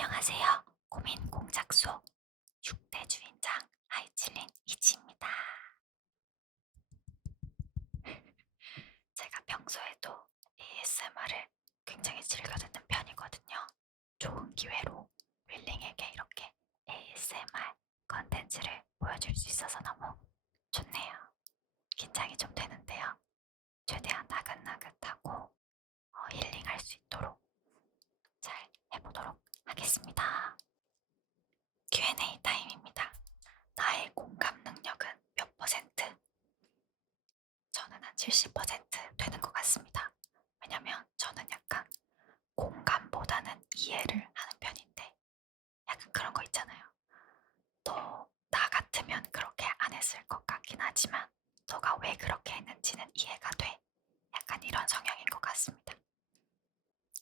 안녕하세요. 고민 공작소 6대 주인장 아이칠린 이지입니다. 제가 평소에도 ASMR을 굉장히 즐겨 듣는 편이거든요. 좋은 기회로 윌링에게 이렇게 ASMR 컨텐츠를 보여줄 수 있어서 너무 좋네요. 긴장이 좀 되는데요. 최대한 나긋나긋하고 힐링할 수 있도록 잘 해보도록 하겠습니다. Q&A 타임입니다. 나의 공감 능력은 몇 퍼센트? 저는 한 70% 되는 것 같습니다. 왜냐면 저는 약간 공감보다는 이해를 하는 편인데 약간 그런 거 있잖아요. 너 나 같으면 그렇게 안 했을 것 같긴 하지만 너가 왜 그렇게 했는지는 이해가 돼. 약간 이런 성향인 것 같습니다.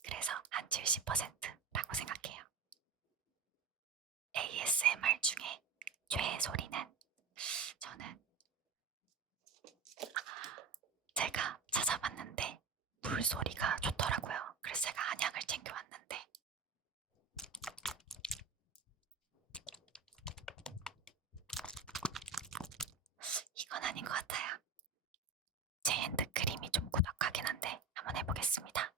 그래서 한 70%라고 생각해요. ASMR 중에 최애 소리는 저는 제가 찾아봤는데 물소리가 좋더라고요. 그래서 제가 한약을 챙겨왔는데 이건 아닌 것 같아요. 제 핸드크림이 좀 꾸덕하긴 한데 한번 해보겠습니다.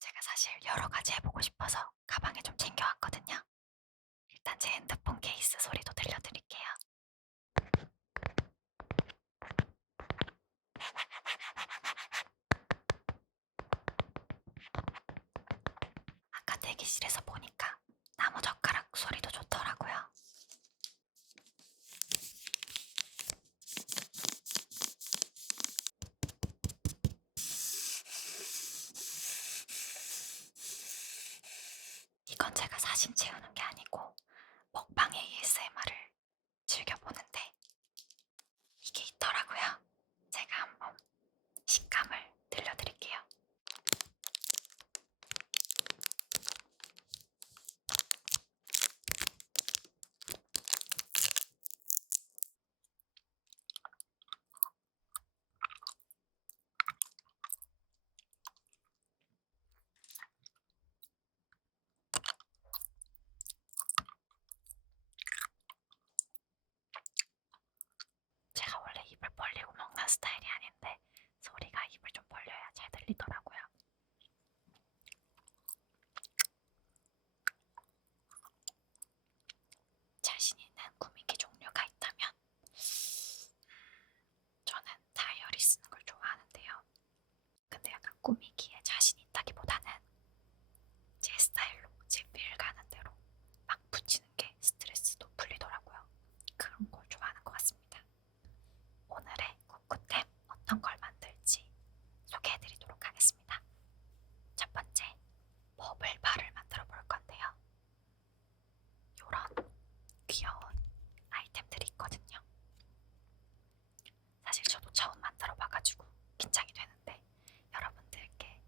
제가 사실 여러 가지 해보고 싶어서 가방에 좀 챙겨왔거든요. 일단 제 핸드폰 케이스 소리도 들려드릴게요. 아까 대기실에서 보니까 나무젓가락 소리도 좋더라고요. 이건 제가 사심 채우는 게 아니고 먹방 ASMR을 즐겨보는데 이게 있더라고요. 제가 한번 식감을 들려드릴게요. 제가 원래 입을 벌리고 먹는 스타일이 아닌데 소리가 입을 좀 벌려야 잘 들리더라고요. 자신 있는 꾸미기 종류가 있다면 저는 다이어리 쓰는 걸 좋아하는데요. 근데 약간 꾸미기에 자신 있다기보다는 제 스타일로 제 필 가는 대로 막 붙이는 게 스트레스도 풀리더라고요. 그런 걸 좋아하는 것 같습니다. 오늘의 쿠쿠템 어떤 걸 만들지 소개해드리도록 하겠습니다. 첫 번째, 버블바를 만들어 볼 건데요. 요런 귀여운 아이템들이 있거든요. 사실 저도 처음 만들어 봐가지고 긴장이 되는데 여러분들께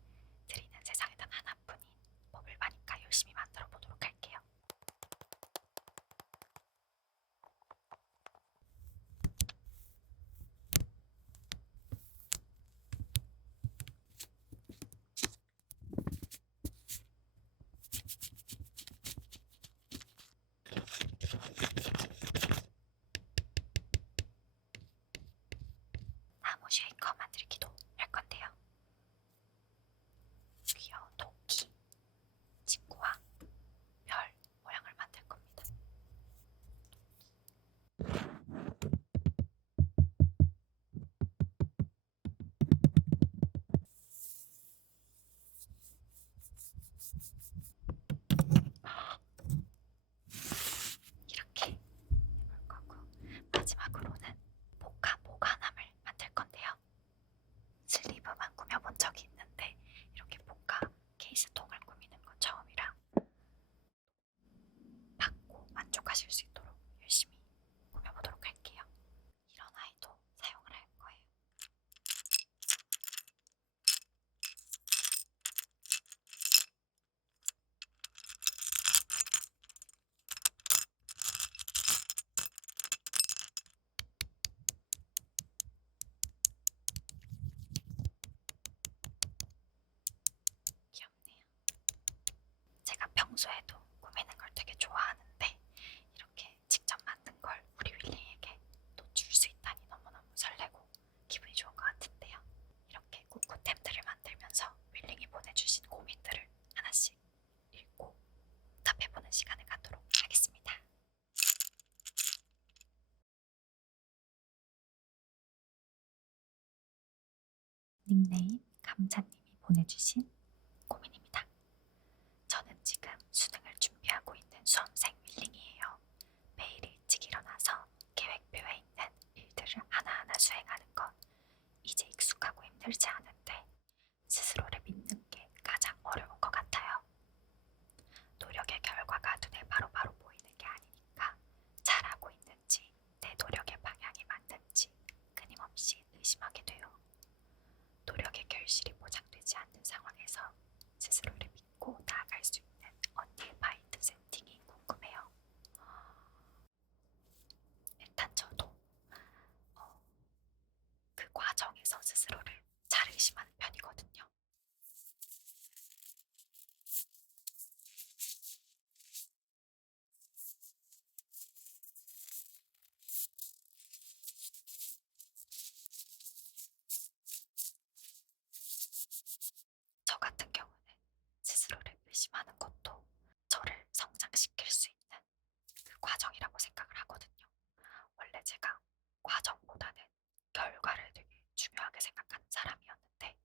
평소에도 꾸미는 걸 되게 좋아하는데 이렇게 직접 만든 걸 우리 윌링에게 또 줄 수 있다니 너무너무 설레고 기분이 좋은 것 같은데요. 이렇게 꾸꾸템들을 만들면서 윌링이 보내주신 고민들을 하나씩 읽고 답해보는 시간을 갖도록 하겠습니다. 닉네임 감자님이 보내주신 고민입니다. 저는 지금 수능을 준비하고 있는 수험생 윌링이에요. 매일 일찍 일어나서 계획표에 있는 일들을 하나하나 수행하는 건 이제 익숙하고 힘들지 않은데 스스로를 믿는 게 가장 어려운 것 같아요. 노력의 결과가 눈에 바로바로 보이는 게 아니니까 잘하고 있는지 내 노력의 방향이 맞는지 끊임없이 의심하게 돼요. 노력의 결실이 보장되지 않는 상황에서 스스로를 믿고 나아갈 수 있는 언니의 마인드 세팅이 궁금해요. 일단 저도 그 과정에서 스스로를 잘 의심하는 편이거든요. 저 같은 경우는 스스로를 의심하는 것도 저를 성장시킬 수 있는 그 과정이라고 생각을 하거든요. 원래 제가 과정보다는 결과를 되게 중요하게 생각하는 사람이었는데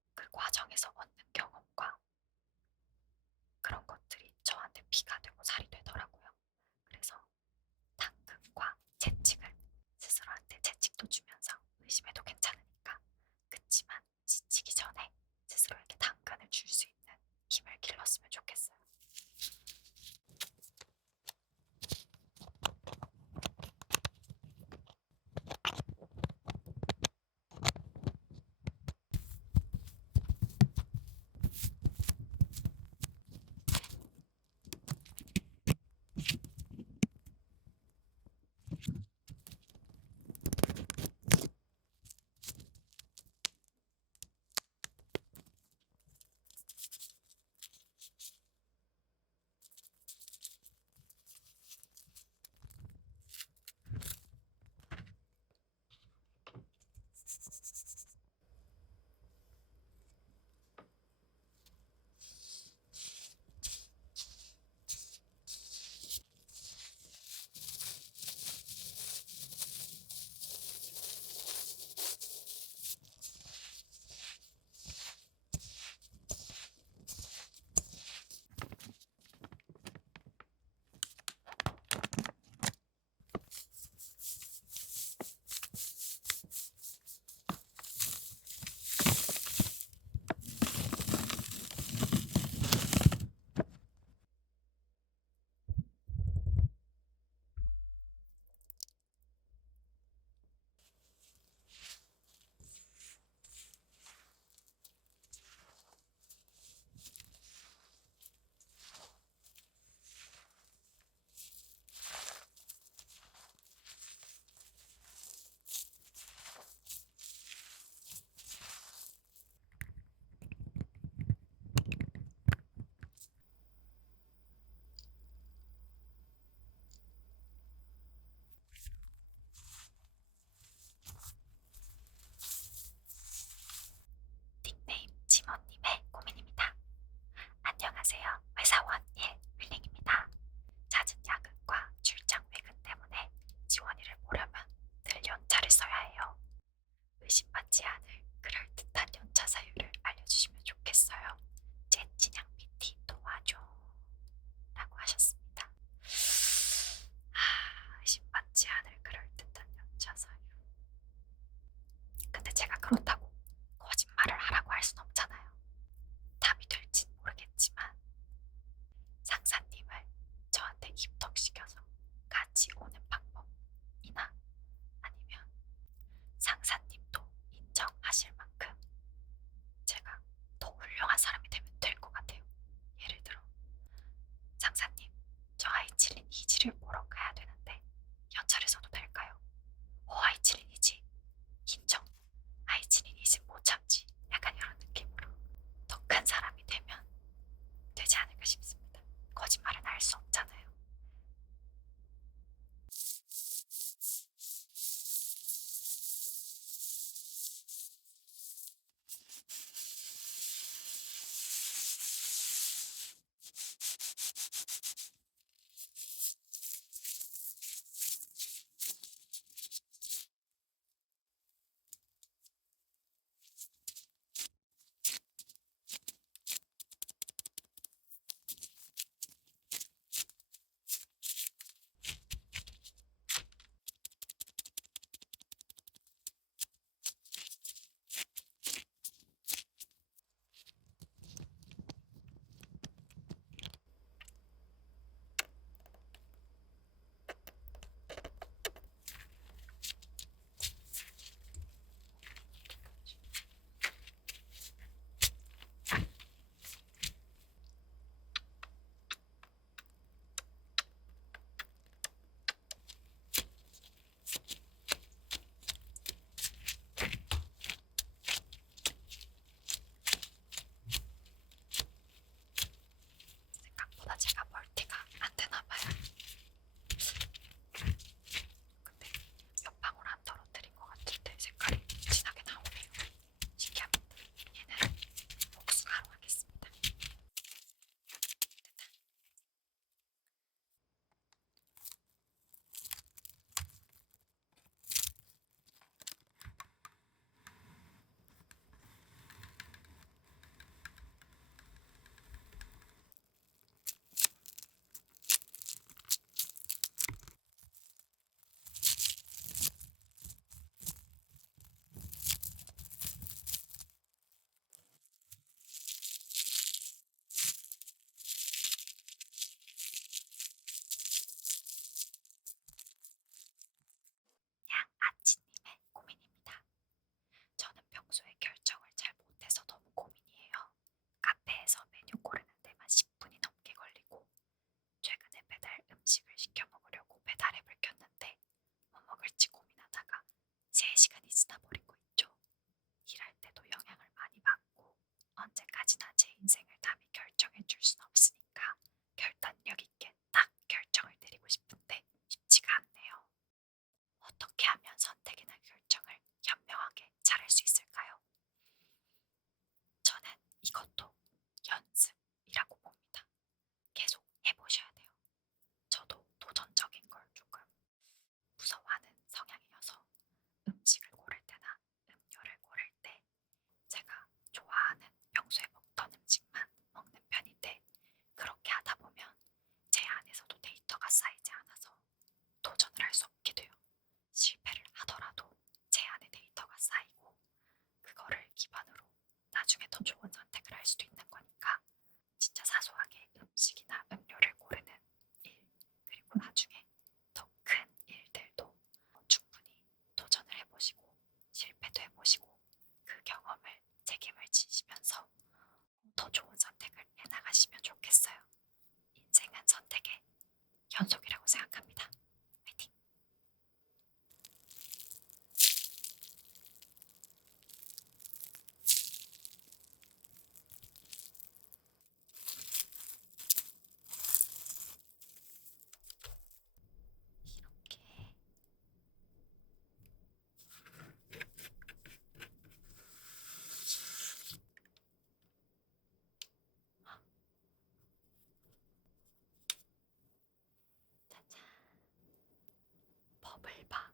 버블바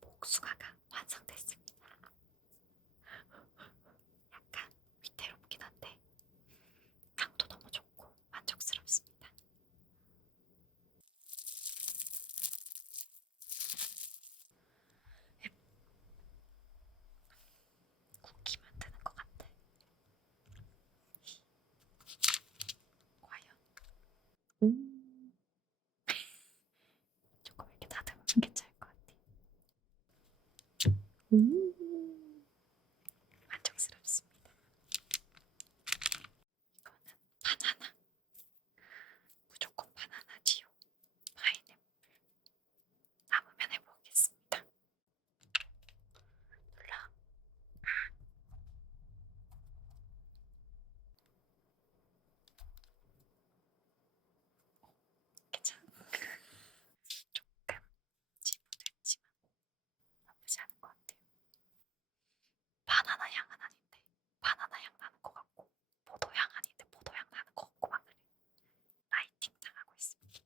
목수가가 완성됐습니다. 약간 위태롭긴 한데 향도 너무 좋고 만족스럽습니다. 쿠키 만드는 것 같아. 과연 조금 이렇게 다듬으면 괜찮을 것 같아. 만족스럽습니다. 이거는 바나나. 무조건 바나나지요. 파인애플. 남으면 해보겠습니다. 몰라. 괜찮아. 조금 지부됐지만 나쁘지 않은 것 같아요. 바나나 향은 아닌데 바나나 향 나는 것 같고 포도향 아닌데 포도향 나는 것 같고 막 그래. 라이팅 당하고 있습니다.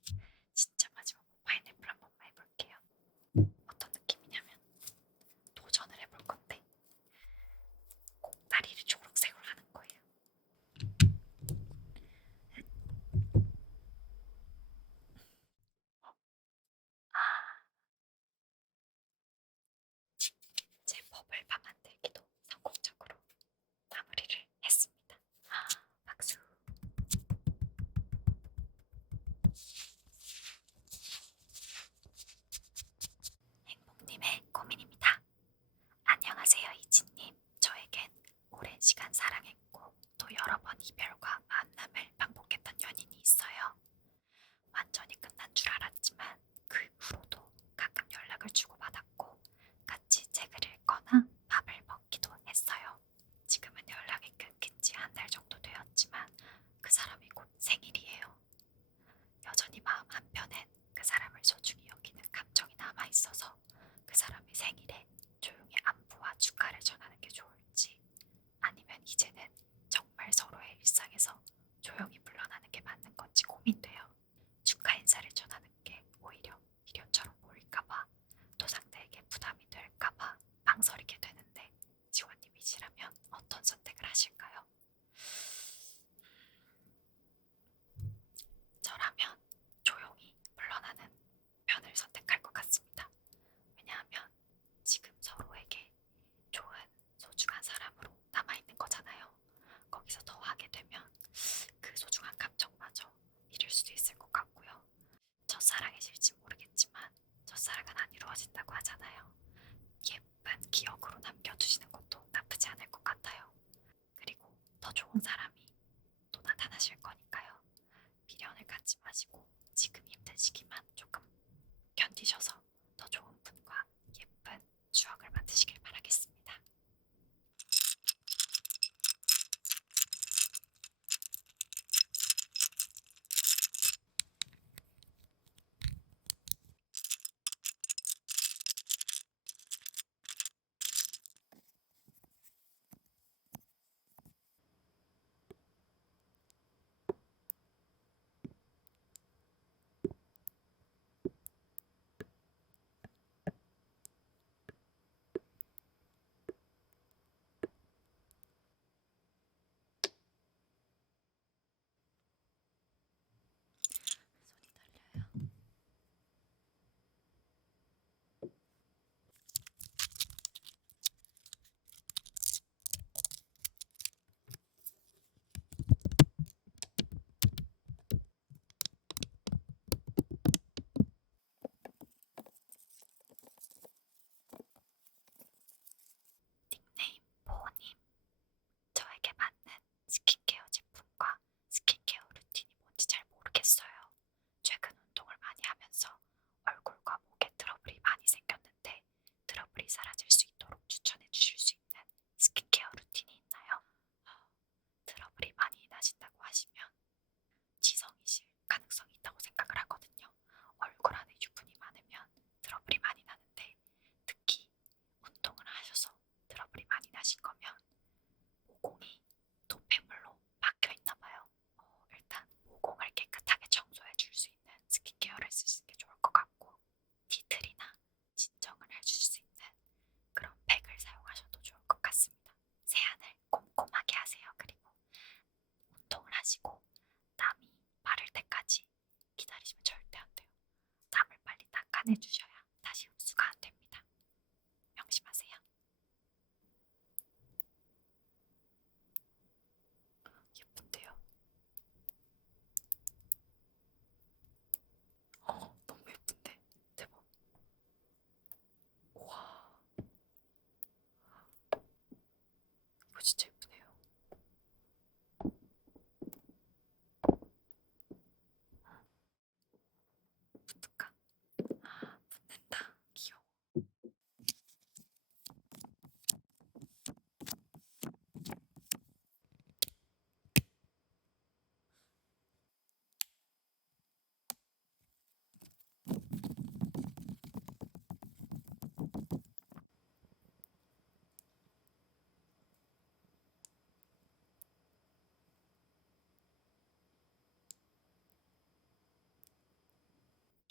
진짜 마지막으로 파인애플 한 번만 해볼게요. 어떤 느낌이냐면 도전을 해볼 건데 꼭다리를 초록색으로 하는 거예요. 아, 제 버블바 만들기도 성공적으로 마무리를 했습니다. 아, 박수. 행복님의 고민입니다. 안녕하세요, 이진님. 저에겐 오랜 시간 사랑했고 또 여러 번 이별과 만남을 반복했던 연인이 있어요. 완전히 끝난 줄 알았지만 그 후로도 가끔 연락을 주고받았고 같이 책을 읽거나 밥을 먹기도 했어요. 지금은 연락이 끊긴 지 한 달 정도 되었지만 그 사람이 곧 생일이에요. 여전히 마음 한편엔 그 사람을 소중히 여기는 감정이 남아있어서 그 사람의 생일에 조용히 안부와 축하를 전하는 게 좋을지 아니면 이제는 정말 서로의 일상에서 조용히 물러나는 게 맞는 건지 고민돼요. 축하 인사를 전하는 게 오히려 미련처럼 보일까봐 또 상대에게 부담이 될까봐 망설이게 되는데 지원님이시라면 어떤 선택을 하실까요? 저라면 조용히 물러나는 편을 선택할 것 같습니다. 왜냐하면 지금 서로에게 좋은 소중한 사람으로 남아있는 거잖아요. 거기서 더 하게 되면 그 소중한 감정마저 잃을 수도 있을 것 같고요. 첫사랑이실지 모르겠지만 첫사랑은 안 이루어진다고 하잖아요. 예쁜 기억으로 남겨두시는 것도 나쁘지 않을 것 같아요. 그리고 더 좋은 사람이 또 나타나실 거니까요. 미련을 갖지 마시고 지금 힘든 시기만 조금 견디셔서 더 좋은 분과 예쁜 추억을 만드시길 바라겠습니다.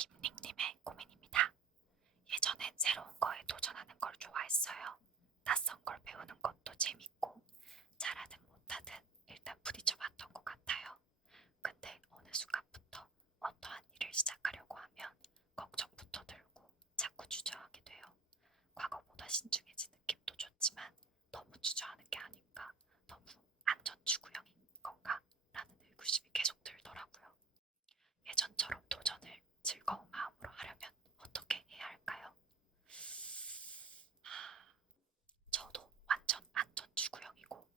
김닝님의 고민입니다. 예전엔 새로운 거에 도전하는 걸 좋아했어요. 낯선 걸 배우는 것도 재밌고 잘하든 못하든 일단 부딪혀봤던 것 같아요. 근데 어느 순간부터 어떠한 일을 시작하려고 하면 걱정부터 들고 자꾸 주저하게 돼요. 과거보다 신중해진 느낌도 좋지만 너무 주저하는 게 아닌가, 너무 안전추구형인 건가 라는 의구심이 계속 들더라고요. 예전처럼 도전을 즐거운 마음으로 하려면 어떻게 해야 할까요? 저도 완전 안전추구형이고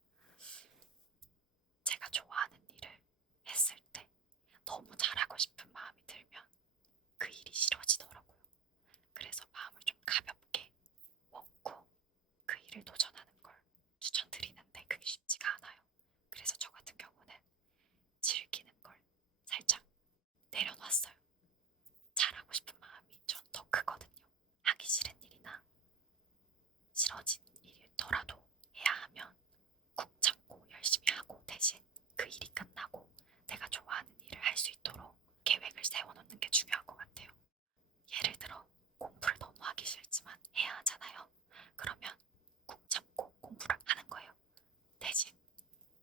제가 좋아하는 일을 했을 때 너무 잘하고 싶은 마음이 들면 그 일이 싫어지더라고요. 그래서 마음을 좀 가볍게 먹고 그 일을 도전하는 걸 추천드리는데 그게 쉽지가 않아요. 그래서 저 같은 경우는 즐기는 걸 살짝 내려놨어요. 잘하고 싶은 마음이 전 더 크거든요. 하기 싫은 일이나 싫어진 일이더라도 해야 하면 꾹 참고 열심히 하고 대신 그 일이 끝나고 내가 좋아하는 일을 할 수 있도록 계획을 세워놓는 게 중요한 것 같아요. 예를 들어 공부를 너무 하기 싫지만 해야 하잖아요. 그러면 꾹 참고 공부를 하는 거예요. 대신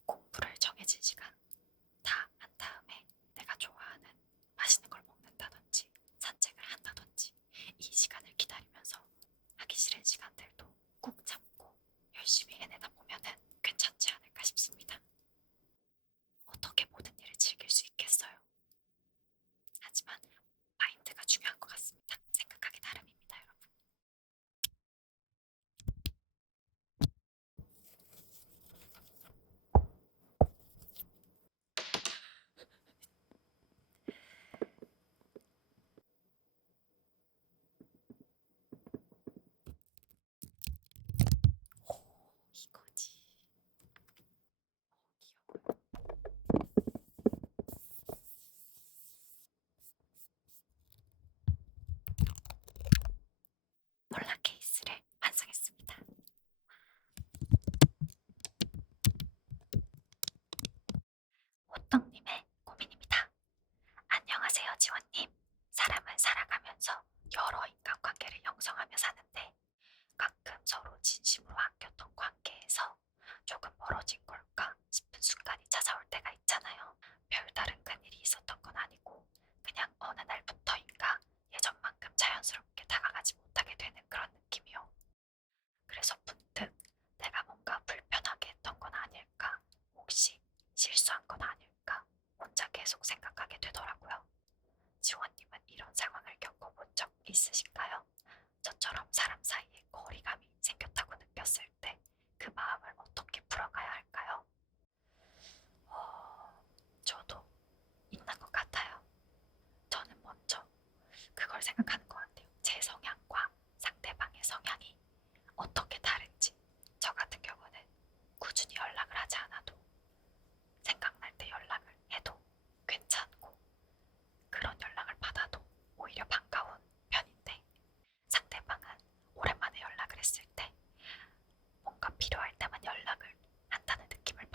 공부를 정해진 시간 다 한 다음에 내가 좋아하는 맛있는 걸 먹는다든지 산책을 한다든지 이 시간을 기다리면서 하기 싫은 시간들도 꾹 참고 열심히 해내다 보면은 괜찮지 않을까 싶습니다. 어떻게 모든 일을 즐길 수 있겠어요? 하지만 마인드가 중요한 것 같습니다. 생각하기 나름입니다, 여러분. 오, 이거지. 귀여워. 폴라 케이스를 완성했습니다. 호떡님의 고민입니다. 안녕하세요, 지원님. 사람은 살아가면서 여러 인간관계를 형성하며 사는데 가끔 서로 진심으로 아꼈던 관계에서 조금 멀어진 걸까 싶은 순간이 찾아올 때가 있잖아요. 별다른 큰일이 있었던 건 아니고 그냥 어느 날부터인가 예전만큼 자연스럽게 다가가지 못하게 되는 그런 느낌이요. 그래서 문득 내가 뭔가 불편하게 했던 건 아닐까, 혹시 실수한 건 아닐까 혼자 계속 생각하게 되더라고요. 지원님은 이런 상황을 겪어본 적 있으신가요? 저처럼 사람 사이에 거리감이 생겼다고 느꼈을 때 그 마음을 어떻게 풀어가야 할까요? 저도 있는 것 같아요. 저는 먼저 그걸 생각하는 것 같아요. 제 성향과 상대방의 성향이 어떻게 다른지. 저 같은 경우는 꾸준히 연락을 하지 않아도 생각날 때 연락을 해도 괜찮고 그런 연락을 받아도 오히려 반가운 편인데 상대방은 오랜만에 연락을 했을 때 뭔가 필요할 때만 연락을 한다는 느낌을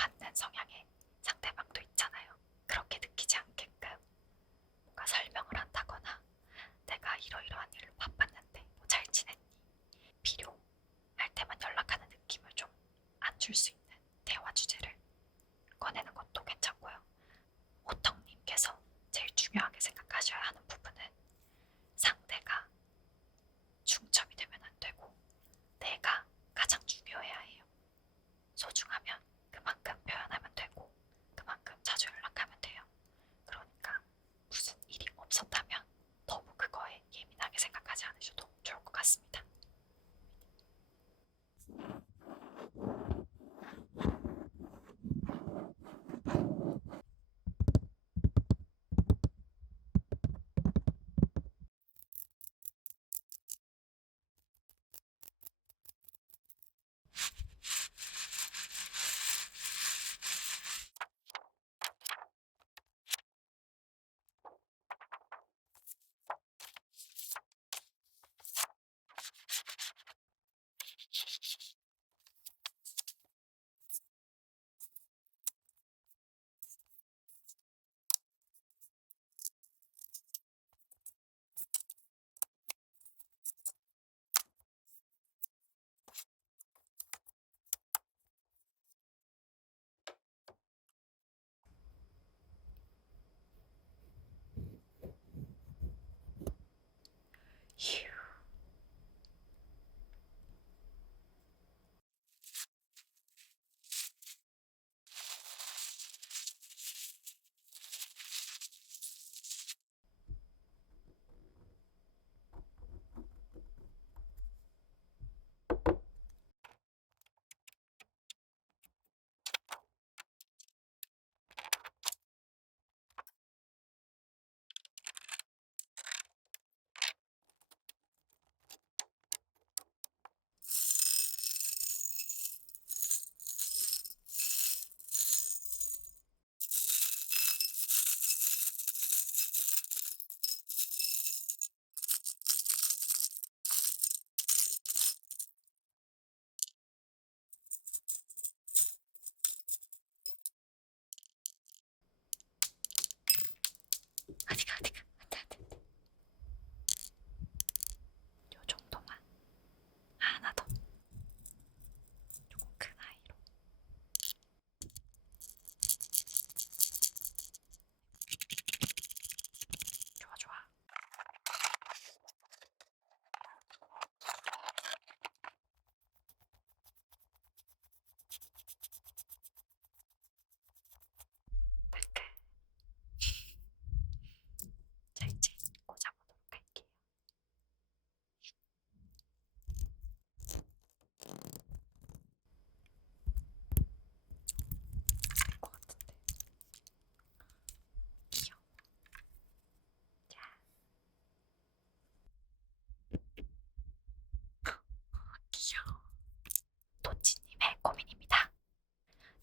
어디가 어디가 안돼. 요 정도만. 하나 더. 조금 큰 아이로. 좋아 좋아. 끝. 자 이제 꽂아보도록 할게요. 것 같은데. 귀여워. 자. 귀여워. 도치님의 고민입니다.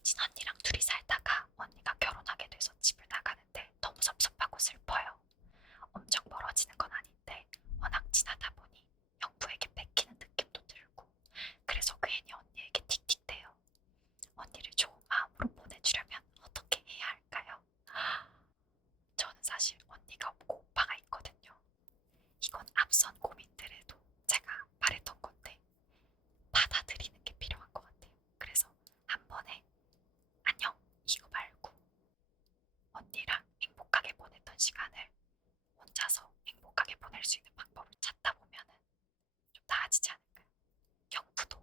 친언니랑 둘이 살다가 언니가 결혼하게 돼서 집을 나가는데 너무 섭섭하고 슬퍼요. 엄청 멀어지는 건 아닌데 워낙 친하다 보니 형부에게 뺏기는 느낌도 들고 그래서 괜히 언니에게 틱틱대요. 언니를 좋은 마음으로 보내주려면 어떻게 해야 할까요? 저는 사실 언니가 없고 오빠가 있거든요. 이건 앞선 고민들에도 제가 말했던 건데 받아들이는 게 필요한 것 같아요. 그래서 한 번에 안녕 이거 말고 언니랑 행복하게 보냈던 시간을 혼자서 행복하게 보낼 수 있는 방법을 찾다 보면은 좀 나아지지 않을까요? 형부도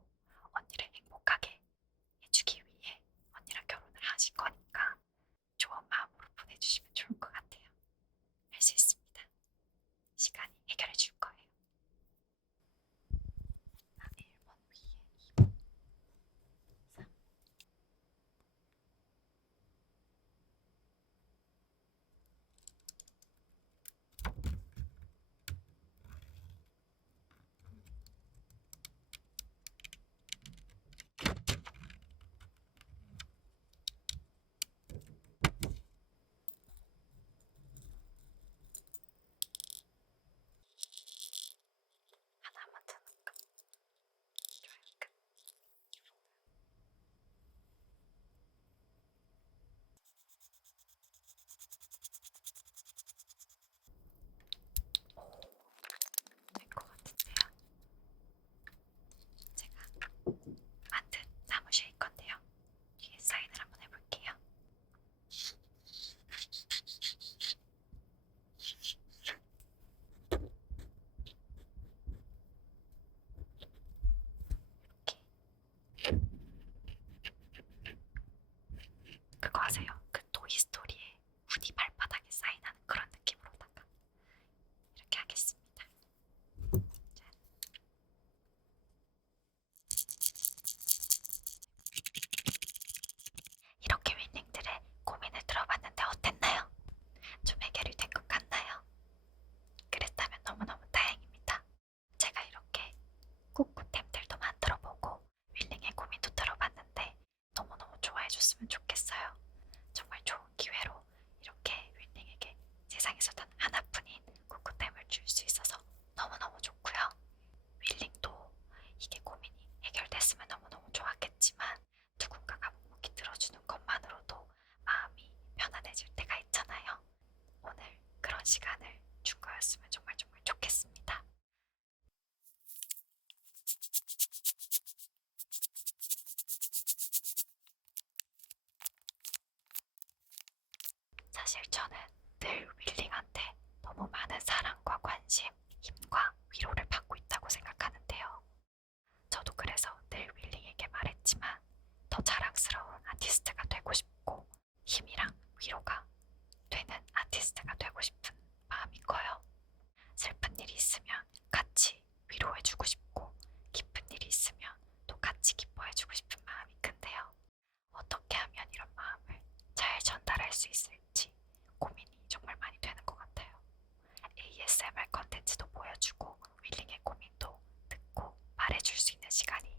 언니를 행복하게 해주기 위해 언니랑 결혼을 하신 거니까 좋은 마음으로 보내주시면 좋을 것 같아요. 할 수 있습니다. 시간이 해결해 줄 거예요. 나 1번 위에 2번 3 하나만 더 넣을까? 좋아요. 끝. 될 것 같은데요. 제가 만든 나무 쉐이커인데요. 뒤에 사인을 한번 해볼게요. 이렇게 그거 아세요? 그 토이스토리에 우디 발바닥에 사인하는 그런 느낌으로다가 이렇게 하겠습니다. 자. 이렇게 윈닝들의 고민을 들어봤는데 어땠나요? 좀 해결이 된 것 같나요? 그랬다면 너무너무 다행입니다. 제가 이렇게 꾸꾸템들도 만들어보고 윌링의 고민도 들어봤는데 너무너무 좋아해줬으면 좋겠어요. 정말 좋은 기회로 이렇게 윌링에게 세상에서 단 하나뿐인 꾸꾸템을 줄 수 있어서 너무너무 좋고요. 윌링도 이게 고민이 해결됐으면 너무너무 좋았겠지만 누군가가 묵묵히 들어주는 것만으로도 마음이 편안해질 때가 있잖아요. 오늘 그런 시간을 준 거였으면 정말 정말 좋겠습니다. 사실 저는 늘 윌링한테 너무 많은 사랑과 관심, 힘과 위로를 받고 있다고 생각하는데요. 저도 그래서 늘 윌링에게 말했지만 더 자랑스러운 아티스트가 되고 싶고 힘이랑 위로가 되는 아티스트가 되고 싶은 마음이 커요. 슬픈 일이 있으면 같이 위로해주고 싶고 기쁜 일이 있으면 또 같이 기뻐해주고 싶은 마음이 큰데요. 어떻게 하면 이런 마음을 잘 전달할 수 있을지 고민이 정말 많이 되는 것 같아요. ASMR 컨텐츠도 보여주고 윌링의 고민도 듣고 말해줄 수 있는 시간이